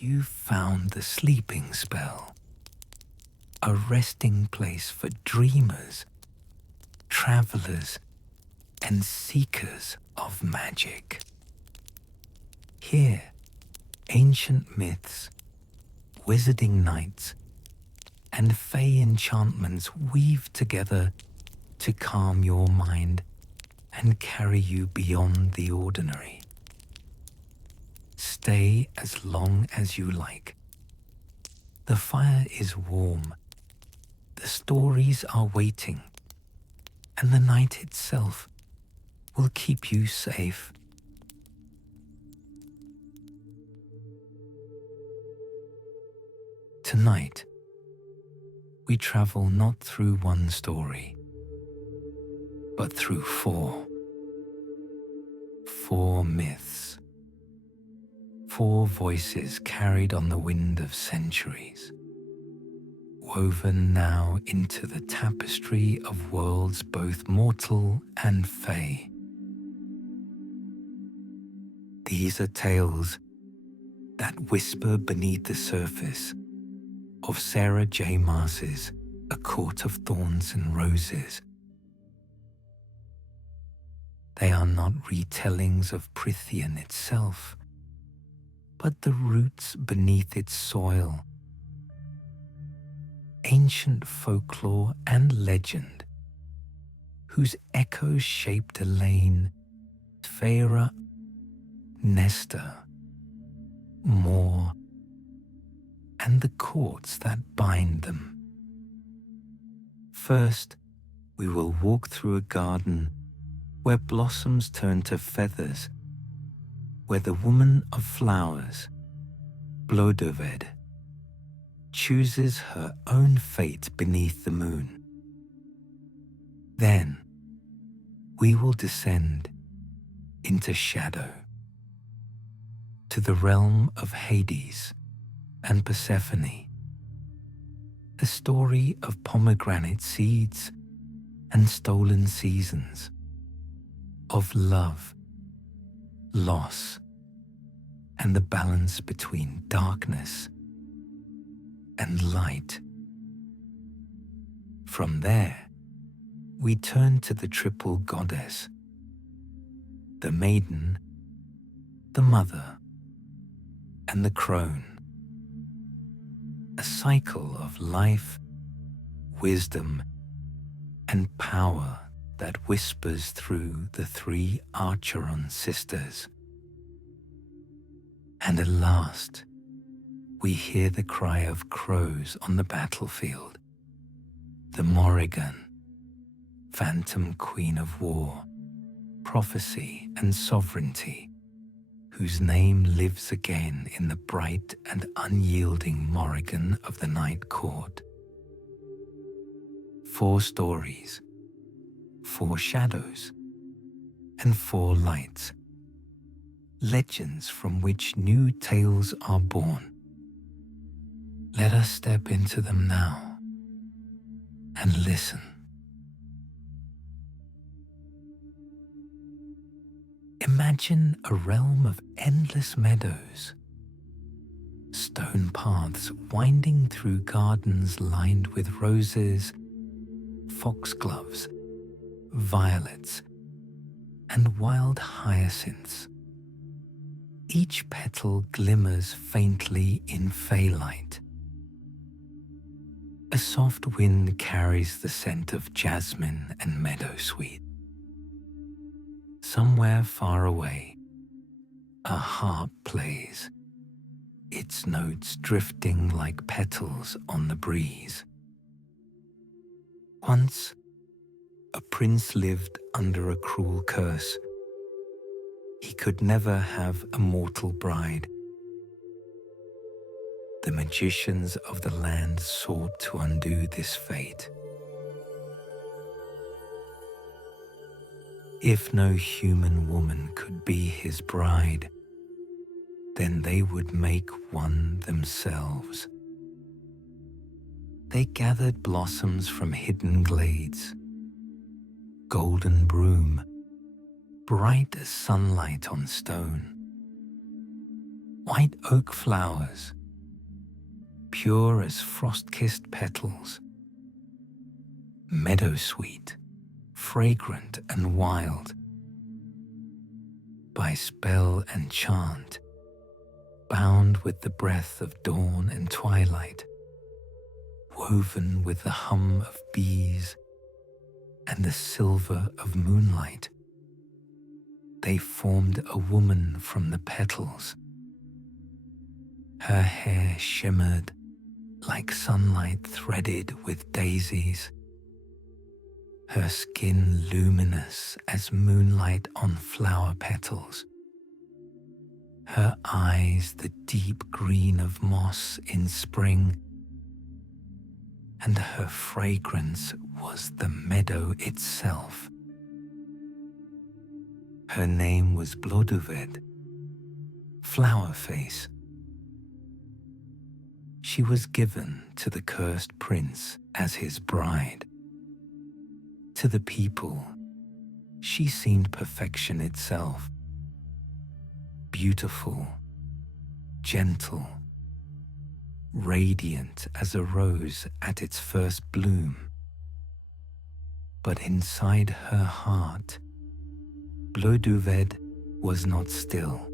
You found the sleeping spell, a resting place for dreamers, travelers, and seekers of magic. Here, ancient myths, wizarding nights, and fey enchantments weave together to calm your mind and carry you beyond the ordinary. Stay as long as you like. The fire is warm, the stories are waiting, and the night itself will keep you safe. Tonight, we travel not through one story, but through four. Four myths. Four voices carried on the wind of centuries, woven now into the tapestry of worlds both mortal and fey. These are tales that whisper beneath the surface of Sarah J. Maas's A Court of Thorns and Roses. They are not retellings of Prythian itself, but the roots beneath its soil. Ancient folklore and legend, whose echoes shaped Elain, Feyre, Nesta, Moor, and the courts that bind them. First, we will walk through a garden where blossoms turn to feathers, where the woman of flowers, Blodeuwedd, chooses her own fate beneath the moon. Then, we will descend into shadow, to the realm of Hades and Persephone, the story of pomegranate seeds and stolen seasons, of love, loss, and the balance between darkness and light. From there, we turn to the triple goddess, the Maiden, the Mother, and the Crone. A cycle of life, wisdom, and power that whispers through the three Archeron sisters. And at last, we hear the cry of crows on the battlefield, the Morrígan, phantom queen of war, prophecy and sovereignty, whose name lives again in the bright and unyielding Morrígan of the Night Court. 4 stories, 4 shadows, and 4 lights, legends from which new tales are born. Let us step into them now and listen. Imagine a realm of endless meadows, stone paths winding through gardens lined with roses, foxgloves, violets, and wild hyacinths. Each petal glimmers faintly in fey-light. A soft wind carries the scent of jasmine and meadowsweet. Somewhere far away, a harp plays, its notes drifting like petals on the breeze. Once, a prince lived under a cruel curse. He could never have a mortal bride. The magicians of the land sought to undo this fate. If no human woman could be his bride, then they would make one themselves. They gathered blossoms from hidden glades, golden broom, bright as sunlight on stone, white oak flowers, pure as frost-kissed petals, meadow-sweet, fragrant and wild, by spell and chant, bound with the breath of dawn and twilight, woven with the hum of bees and the silver of moonlight. They formed a woman from the petals. Her hair shimmered like sunlight threaded with daisies, her skin luminous as moonlight on flower petals, her eyes the deep green of moss in spring, and her fragrance was the meadow itself. Her name was Blodeuwedd, Flower Face. She was given to the cursed prince as his bride. To the people, she seemed perfection itself, beautiful, gentle, radiant as a rose at its first bloom. But inside her heart, Blodeuwedd was not still.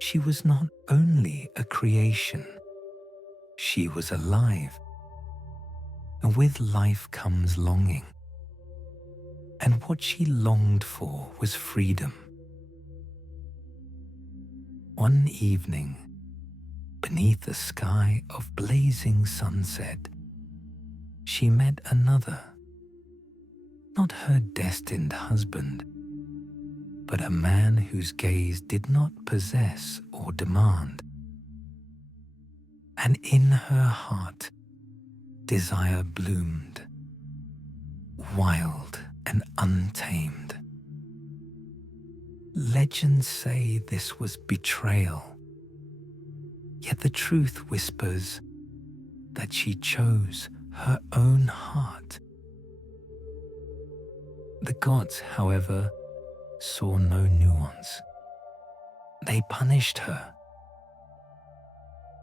She was not only a creation, she was alive. And with life comes longing. And what she longed for was freedom. One evening, beneath a sky of blazing sunset, she met another, not her destined husband, but a man whose gaze did not possess or demand. And in her heart, desire bloomed, wild and untamed. Legends say this was betrayal, yet the truth whispers that she chose her own heart. The gods, however, saw no nuance. They punished her.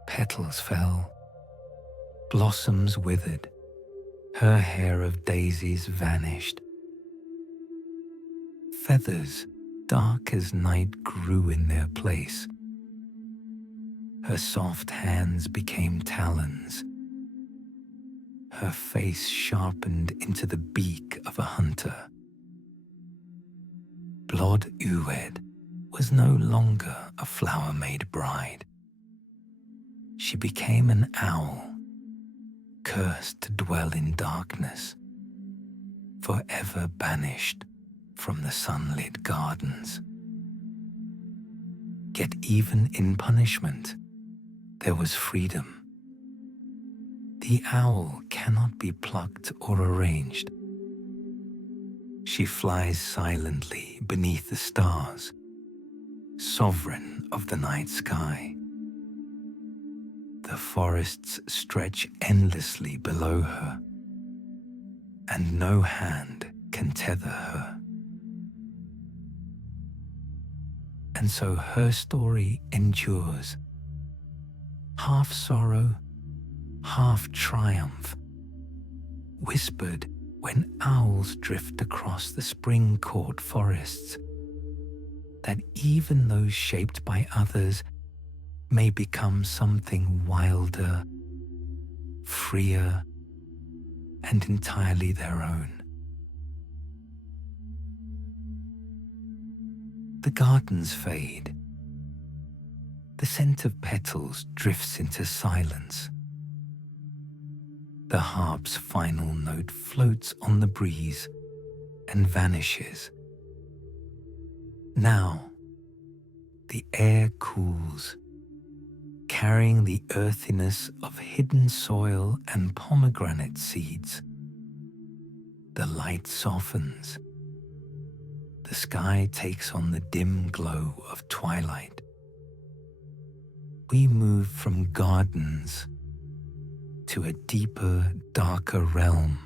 Petals fell, blossoms withered, her hair of daisies vanished. Feathers dark as night grew in their place. Her soft hands became talons. Her face sharpened into the beak of a hunter. Blodeuwedd was no longer a flower-made bride. She became an owl, cursed to dwell in darkness, forever banished from the sunlit gardens. Yet even in punishment, there was freedom. The owl cannot be plucked or arranged. She flies silently beneath the stars, sovereign of the night sky. The forests stretch endlessly below her, and no hand can tether her. And so her story endures, half sorrow, half triumph, whispered when owls drift across the spring-caught forests, that even those shaped by others may become something wilder, freer, and entirely their own. The gardens fade. The scent of petals drifts into silence. The harp's final note floats on the breeze and vanishes. Now, the air cools, carrying the earthiness of hidden soil and pomegranate seeds. The light softens. The sky takes on the dim glow of twilight. We move from gardens to a deeper, darker realm.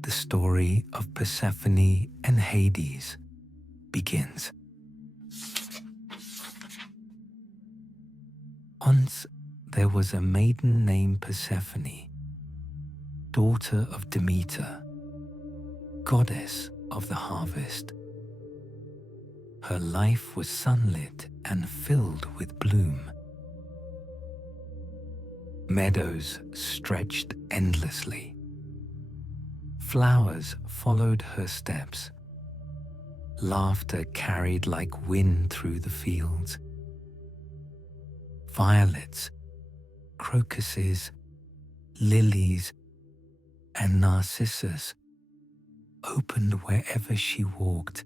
The story of Persephone and Hades begins. Once there was a maiden named Persephone, daughter of Demeter, goddess of the harvest. Her life was sunlit and filled with bloom. Meadows stretched endlessly. Flowers followed her steps. Laughter carried like wind through the fields. Violets, crocuses, lilies, and narcissus opened wherever she walked.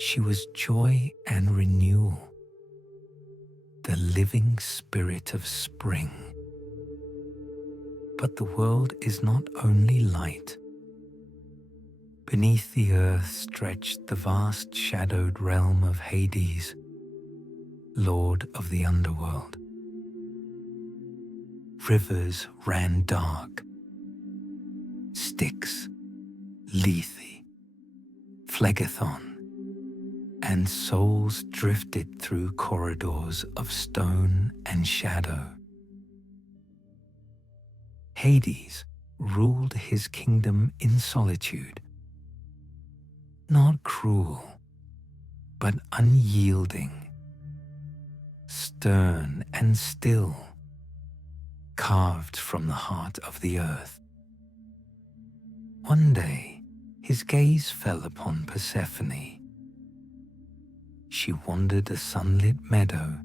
She was joy and renewal, the living spirit of spring. But the world is not only light. Beneath the earth stretched the vast shadowed realm of Hades, lord of the underworld. Rivers ran dark. Styx, Lethe, Phlegethon, and souls drifted through corridors of stone and shadow. Hades ruled his kingdom in solitude, not cruel, but unyielding, stern and still, carved from the heart of the earth. One day, his gaze fell upon Persephone. She wandered a sunlit meadow,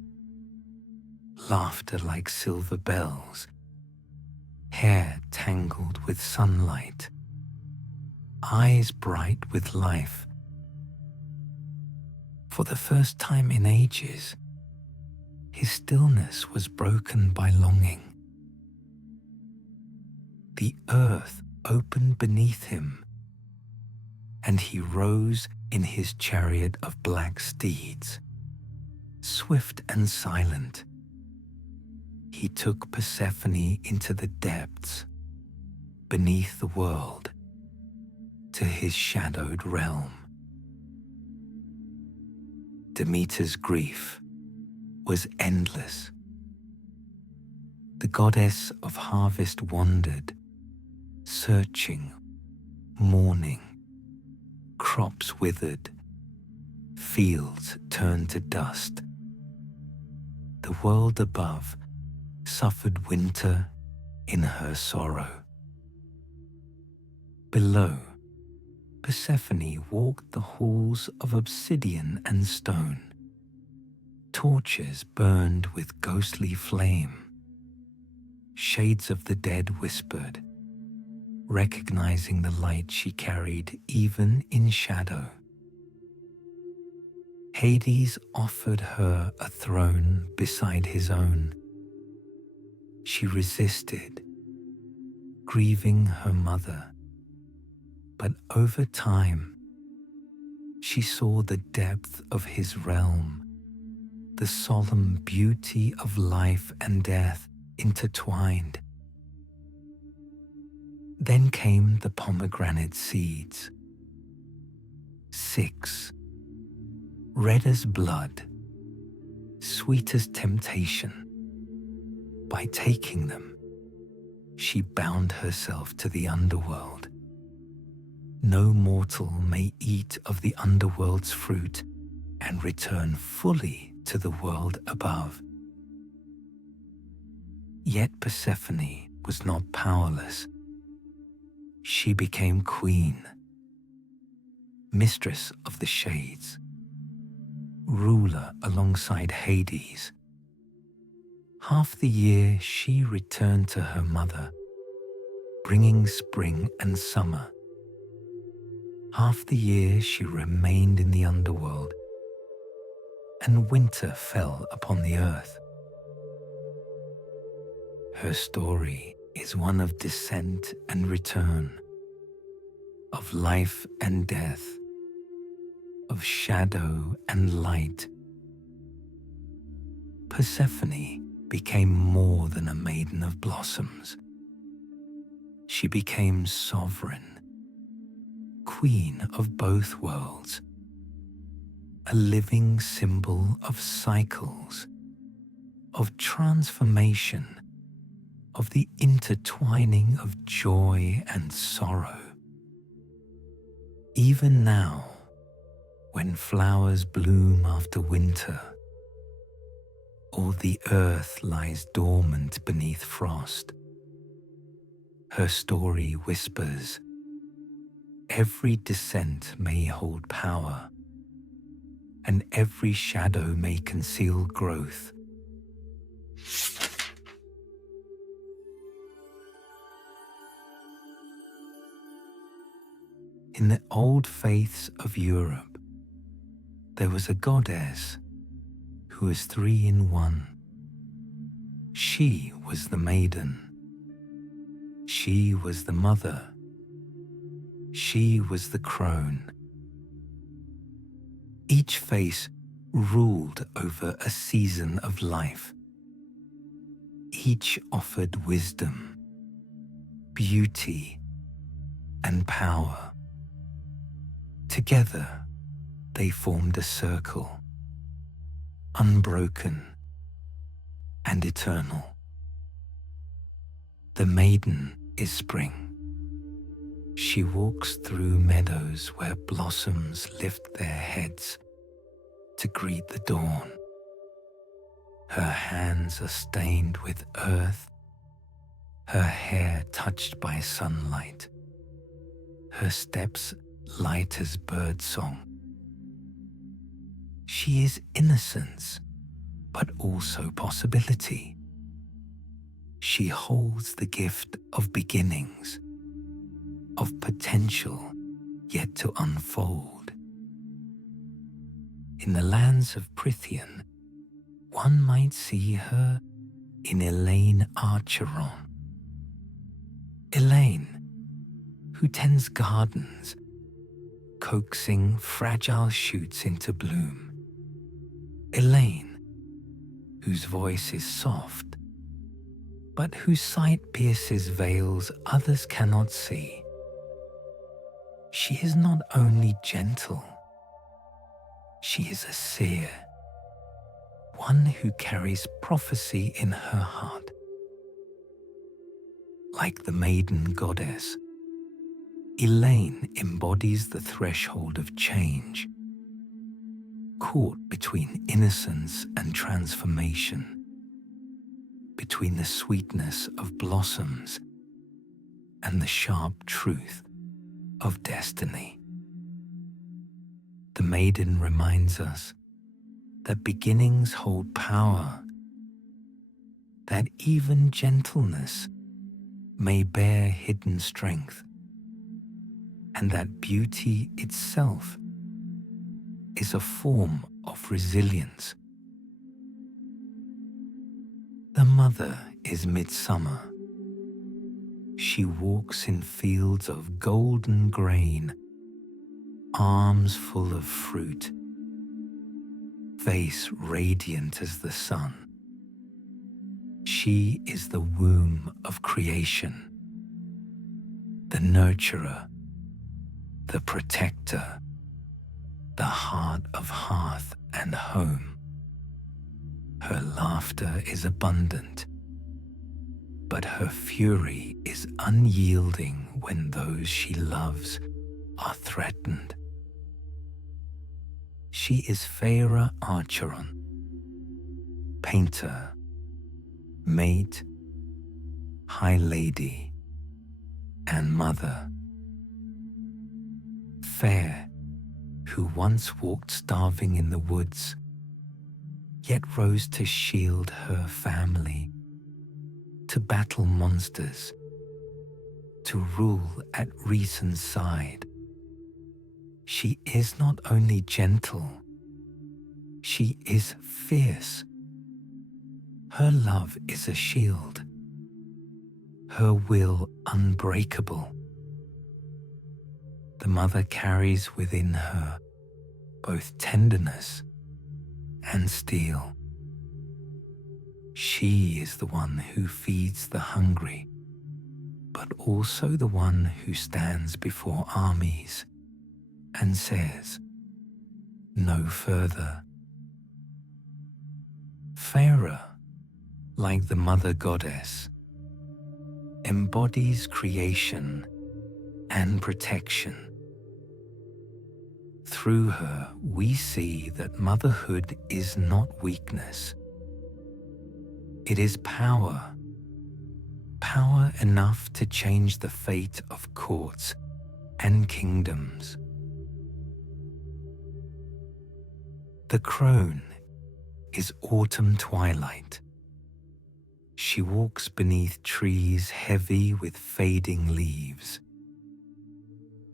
laughter like silver bells, hair tangled with sunlight, eyes bright with life. For the first time in ages, his stillness was broken by longing. The earth opened beneath him, and he rose in his chariot of black steeds. Swift and silent, he took Persephone into the depths, beneath the world, to his shadowed realm. Demeter's grief was endless. The goddess of harvest wandered, searching, mourning. Crops withered, fields turned to dust. The world above suffered winter in her sorrow. Below, Persephone walked the halls of obsidian and stone. Torches burned with ghostly flame. Shades of the dead whispered, recognizing the light she carried even in shadow. Hades offered her a throne beside his own. She resisted, grieving her mother. But over time, she saw the depth of his realm, the solemn beauty of life and death intertwined. Then came the pomegranate seeds. 6, red as blood, sweet as temptation. By taking them, she bound herself to the underworld. No mortal may eat of the underworld's fruit and return fully to the world above. Yet Persephone was not powerless. She became queen, mistress of the shades, ruler alongside Hades. Half the year she returned to her mother, bringing spring and summer. Half the year she remained in the underworld, and winter fell upon the earth. Her story is one of descent and return, of life and death, of shadow and light. Persephone became more than a maiden of blossoms. She became sovereign, queen of both worlds, a living symbol of cycles, of transformation, of the intertwining of joy and sorrow. Even now, when flowers bloom after winter, or the earth lies dormant beneath frost, her story whispers, every descent may hold power, and every shadow may conceal growth. In the old faiths of Europe, there was a goddess who was three in one. She was the maiden. She was the mother. She was the crone. Each face ruled over a season of life. Each offered wisdom, beauty, and power. Together, they formed a circle, unbroken and eternal. The maiden is spring. She walks through meadows where blossoms lift their heads to greet the dawn. Her hands are stained with earth, her hair touched by sunlight, her steps light as birdsong. She is innocence, but also possibility. She holds the gift of beginnings, of potential yet to unfold. In the lands of Prythian, one might see her in Elain Archeron. Elain, who tends gardens, coaxing fragile shoots into bloom. Elain, whose voice is soft, but whose sight pierces veils others cannot see. She is not only gentle, she is a seer, one who carries prophecy in her heart. Like the maiden goddess, Elain embodies the threshold of change, caught between innocence and transformation, between the sweetness of blossoms and the sharp truth of destiny. The maiden reminds us that beginnings hold power, that even gentleness may bear hidden strength, and that beauty itself is a form of resilience. The mother is midsummer. She walks in fields of golden grain, arms full of fruit, face radiant as the sun. She is the womb of creation, the nurturer, the protector, the heart of hearth and home. Her laughter is abundant, but her fury is unyielding when those she loves are threatened. She is Elain Archeron, painter, mate, high lady, and mother. Feyre, who once walked starving in the woods, yet rose to shield her family, to battle monsters, to rule at reason's side. She is not only gentle, she is fierce. Her love is a shield, her will unbreakable. The mother carries within her both tenderness and steel. She is the one who feeds the hungry, but also the one who stands before armies and says, "No further." Feyre like the mother goddess, embodies creation and protection. Through her, we see that motherhood is not weakness. It is power. Power enough to change the fate of courts and kingdoms. The crone is autumn twilight. She walks beneath trees heavy with fading leaves,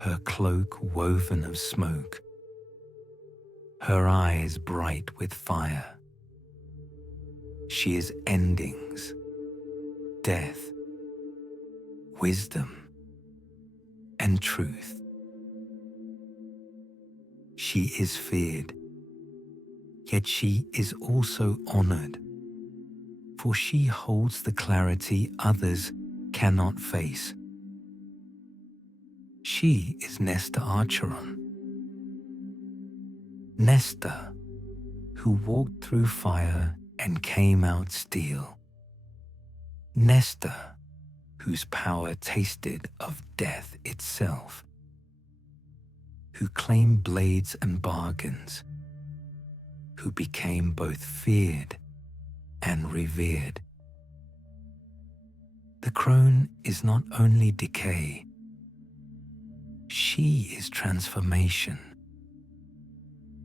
her cloak woven of smoke, her eyes bright with fire. She is endings, death, wisdom, and truth. She is feared, yet she is also honored, for she holds the clarity others cannot face. She is Nesta Archeron. Nesta, who walked through fire and came out steel. Nesta, whose power tasted of death itself, who claimed blades and bargains, who became both feared and revered. The crone is not only decay, she is transformation.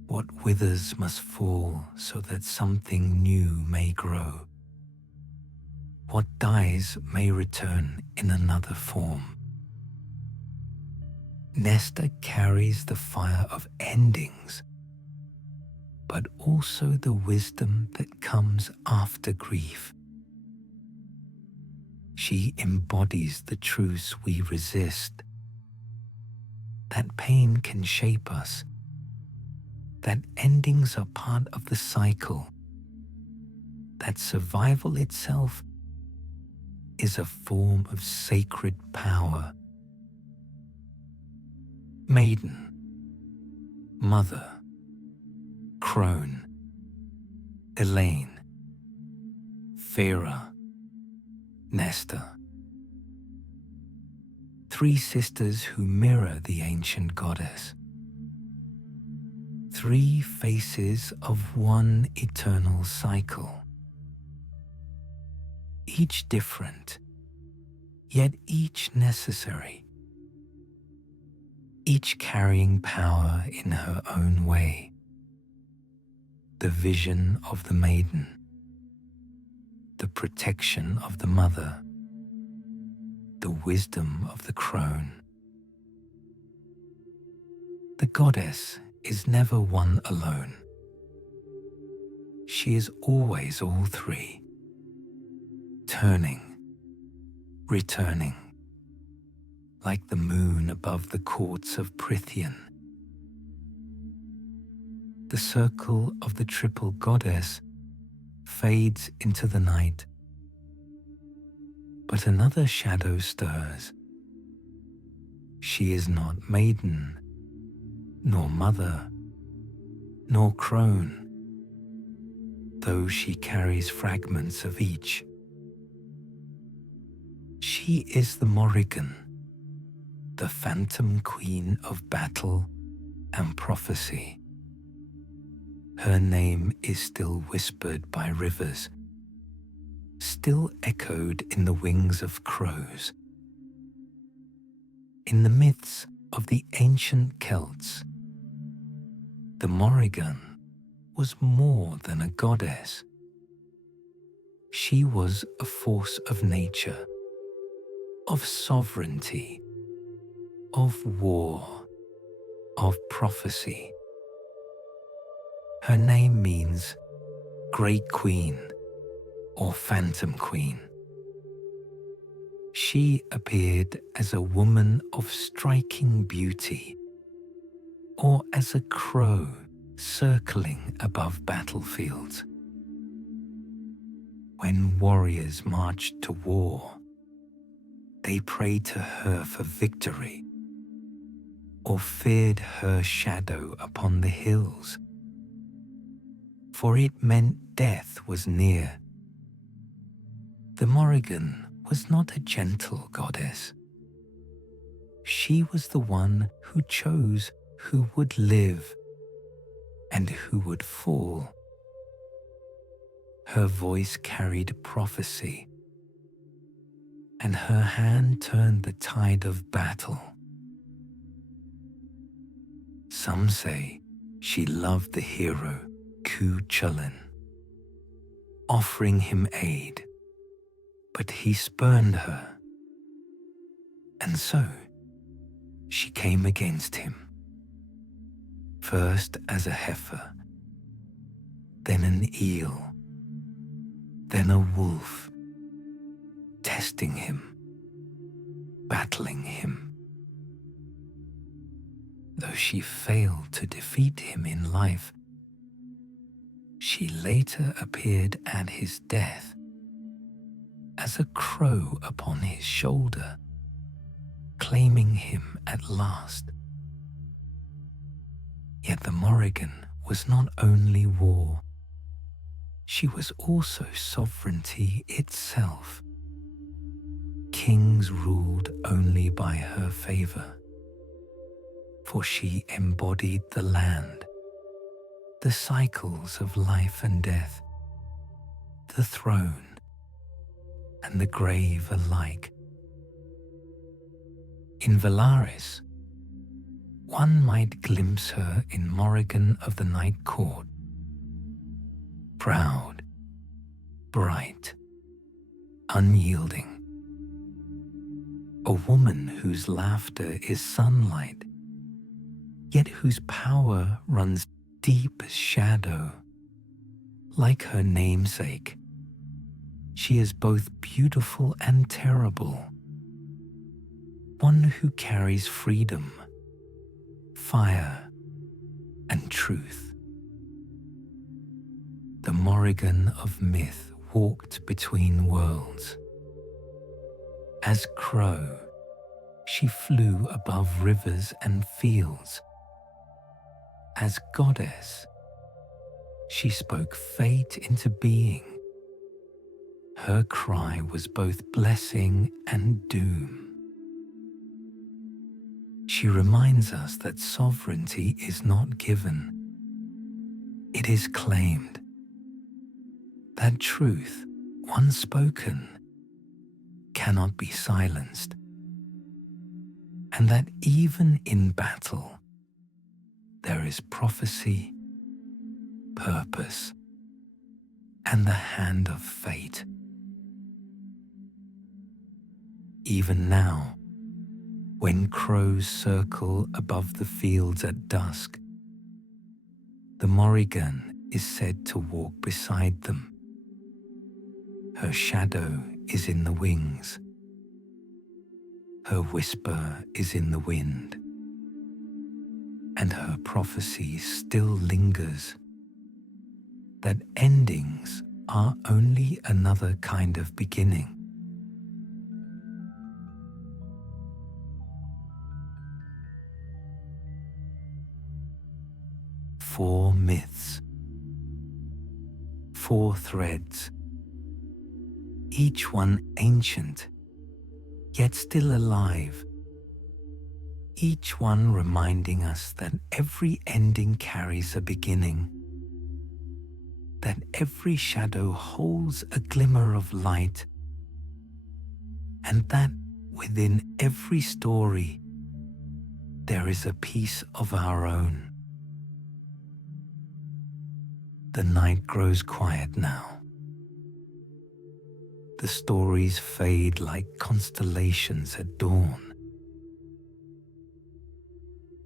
What withers must fall so that something new may grow. What dies may return in another form. Nesta carries the fire of endings, but also the wisdom that comes after grief. She embodies the truths we resist, that pain can shape us, that endings are part of the cycle, that survival itself is a form of sacred power. Maiden, mother, crone, Elain, Feyre, Nesta. Three sisters who mirror the ancient goddess. Three faces of one eternal cycle. Each different, yet each necessary. Each carrying power in her own way. The vision of the maiden, the protection of the mother, the wisdom of the crone. The goddess is never one alone. She is always all three, turning, returning, like the moon above the courts of Prythian. The circle of the triple goddess fades into the night, but another shadow stirs. She is not maiden, nor mother, nor crone, though she carries fragments of each. She is the Morrígan, the phantom queen of battle and prophecy. Her name is still whispered by rivers, still echoed in the wings of crows. In the myths of the ancient Celts, the Morrígan was more than a goddess. She was a force of nature, of sovereignty, of war, of prophecy. Her name means Great Queen or Phantom Queen. She appeared as a woman of striking beauty, or as a crow circling above battlefields. When warriors marched to war, they prayed to her for victory, or feared her shadow upon the hills, for it meant death was near. The Morrigan was not a gentle goddess. She was the one who chose who would live and who would fall. Her voice carried prophecy, and her hand turned the tide of battle. Some say she loved the hero Cuchulainn, offering him aid, but he spurned her, and so she came against him, first as a heifer, then an eel, then a wolf, testing him, battling him. Though she failed to defeat him in life, she later appeared at his death as a crow upon his shoulder, claiming him at last. Yet the Morrigan was not only war, she was also sovereignty itself. Kings ruled only by her favor, for she embodied the land, the cycles of life and death, the throne and the grave alike. In Valaris, one might glimpse her in Morrigan of the Night Court, proud, bright, unyielding. A woman whose laughter is sunlight, yet whose power runs deep as shadow. Like her namesake, she is both beautiful and terrible, one who carries freedom, fire, and truth. The Morrigan of myth walked between worlds. As crow, she flew above rivers and fields. As goddess, she spoke fate into being. Her cry was both blessing and doom. She reminds us that sovereignty is not given, it is claimed. That truth, once spoken, cannot be silenced, and that even in battle, there is prophecy, purpose, and the hand of fate. Even now, when crows circle above the fields at dusk, the Morrigan is said to walk beside them. Her shadow is in the wings. Her whisper is in the wind. And her prophecy still lingers, that endings are only another kind of beginning. Four myths, four threads, each one ancient, yet still alive, each one reminding us that every ending carries a beginning, that every shadow holds a glimmer of light, and that within every story there is a piece of our own. The night grows quiet now. The stories fade like constellations at dawn,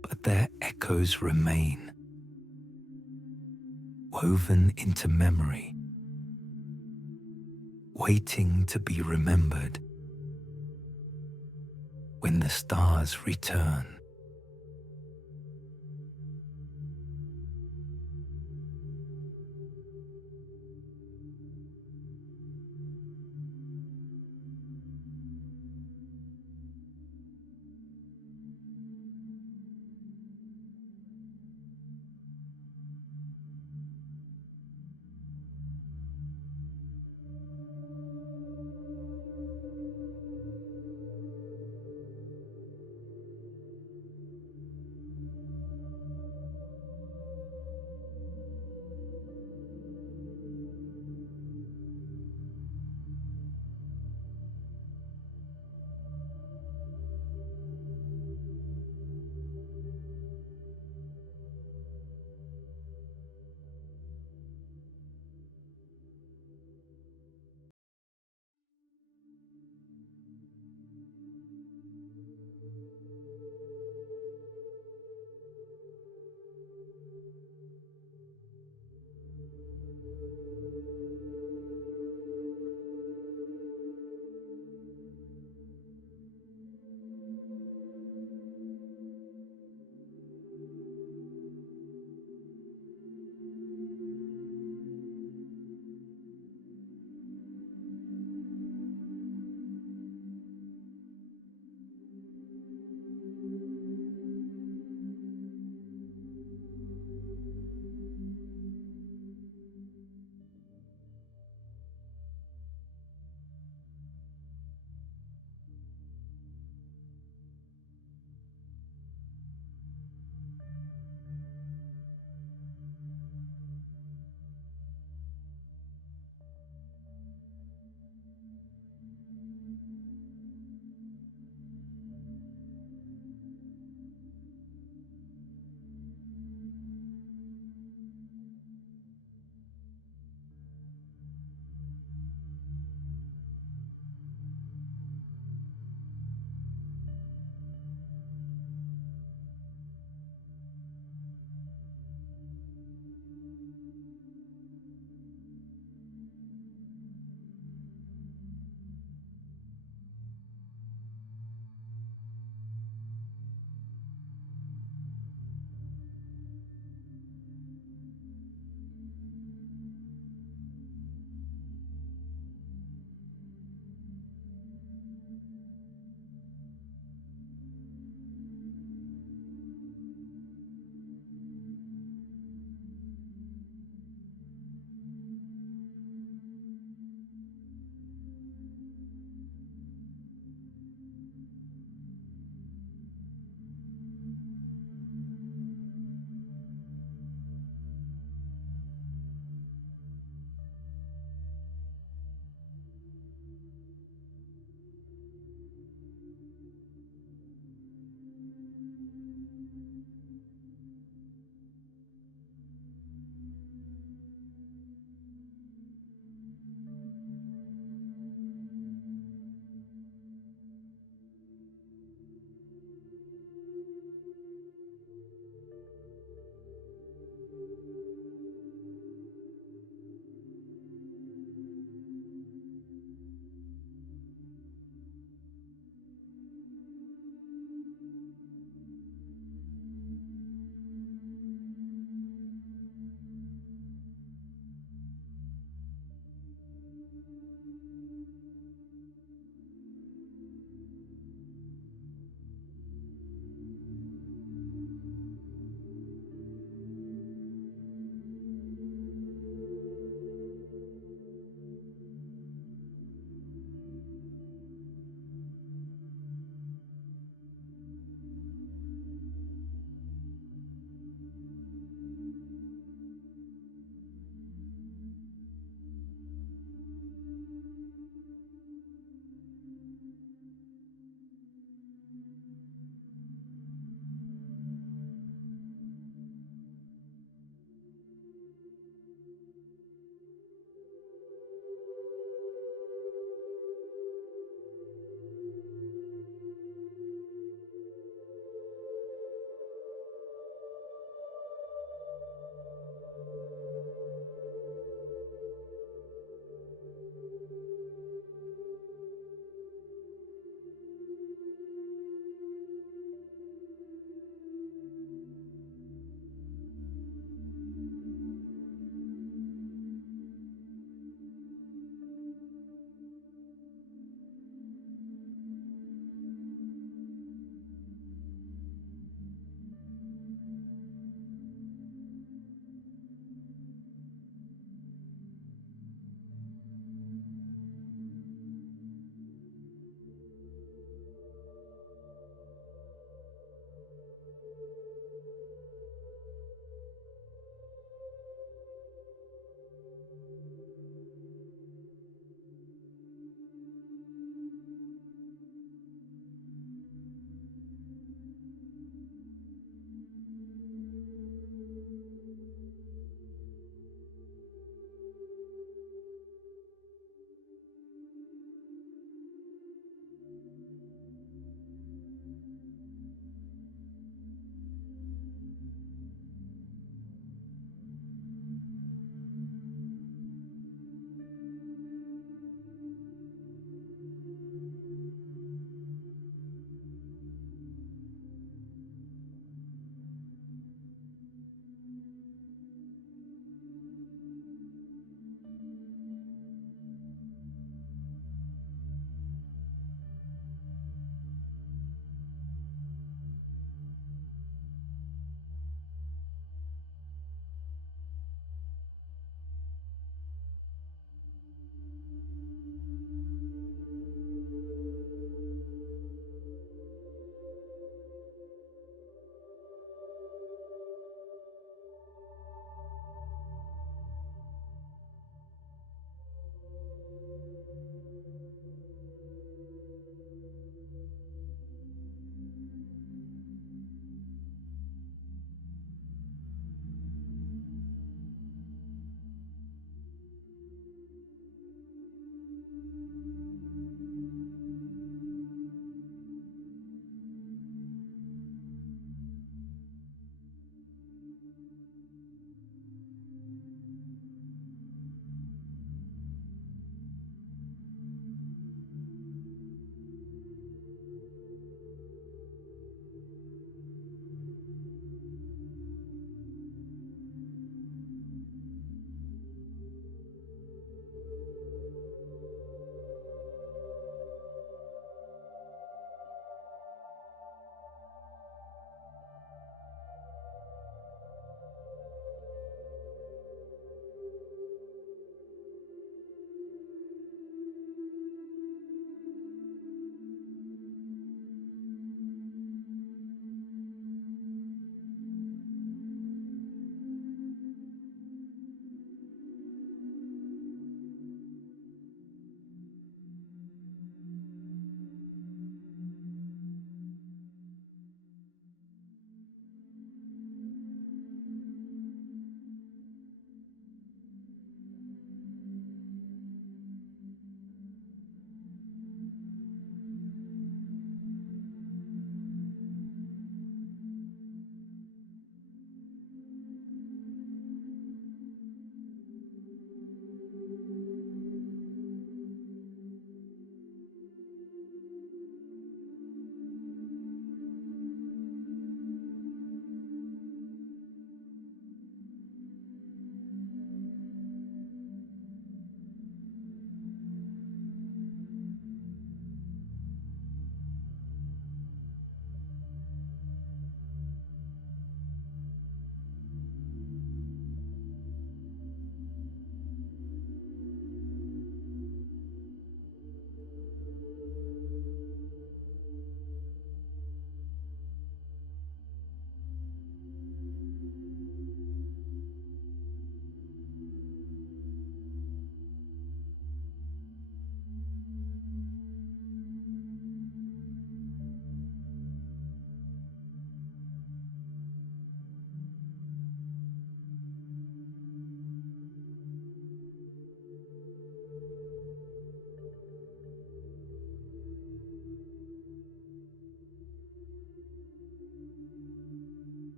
but their echoes remain, woven into memory, waiting to be remembered when the stars return.